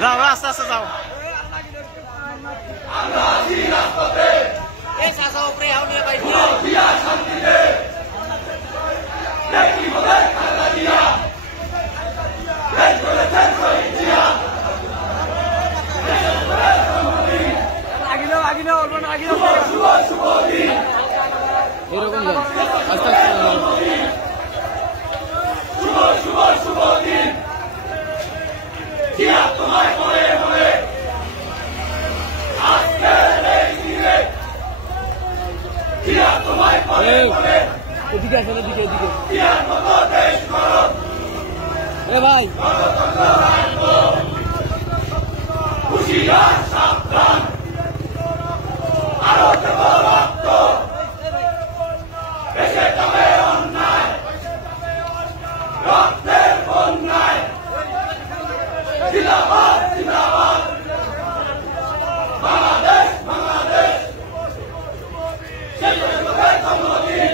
যাও আস্তে আস্তে যাও এরকম আস্তে আস্তে শুভ দিন তোমায় মনে মনে আজকের এই দিনে তোমায় মনে মনে এদিকে আসেন এদিকে দেশ করো ভাই হুশিয়ার সাবধান আরো দেব রক্ত দেশে যাবে অন্যায় রক্তের বন্যায় জিন্দাবাদ জিন্দাবাদ বাংলাদেশ বাংলাদেশ জন্মদিন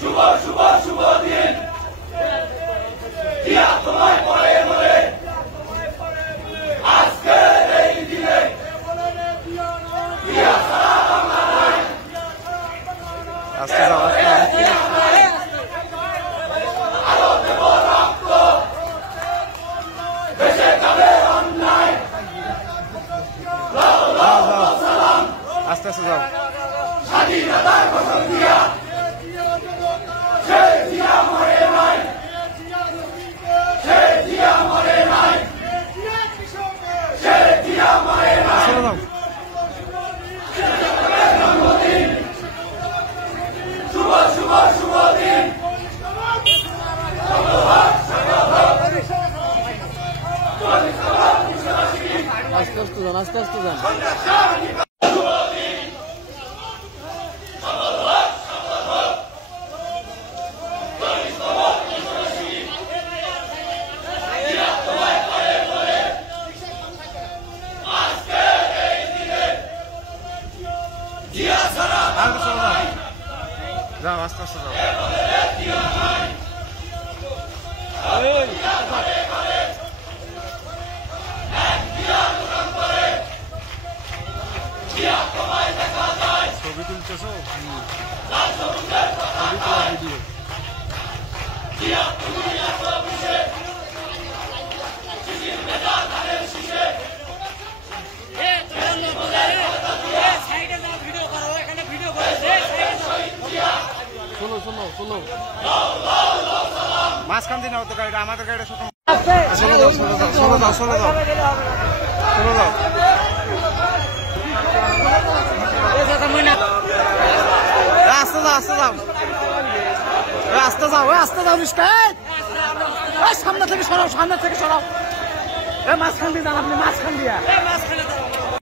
শুভ শুভ শুভ দিন তোমায় মনে মনে আজকের এই দিনে আস্তে যাও আরো দেব রক্ত দেশে যাবে অন্যায় আস্তে আস্তে যাও স্বাধীনতার ঘোষণা দিয়া সেই দিয়া মরে নাই সেই দিয়া মরে নাই সেই দিয়া মরে নাই চলে যাও জন্মদিন শুভ শুভ শুভ দিন আস্তে আস্তে যান আস্তে আস্তে যান যাও আস্তে আস্তে যাও ছবি তুলতেছ ভিডিও শোনো শোনো শোনো মাঝখান দিন তো গাড়িটা আমাদের গাড়িটা শোনো যাও চলে যাও চলে যাও চলে যাও চলে যাও আস্তে যাও আস্তে যাও আস্তে যাও আস্তে যাও রিস্কায় সামনে থেকে সরাও মাঝখান দিয়ে যান আপনি মাঝখান দিয়া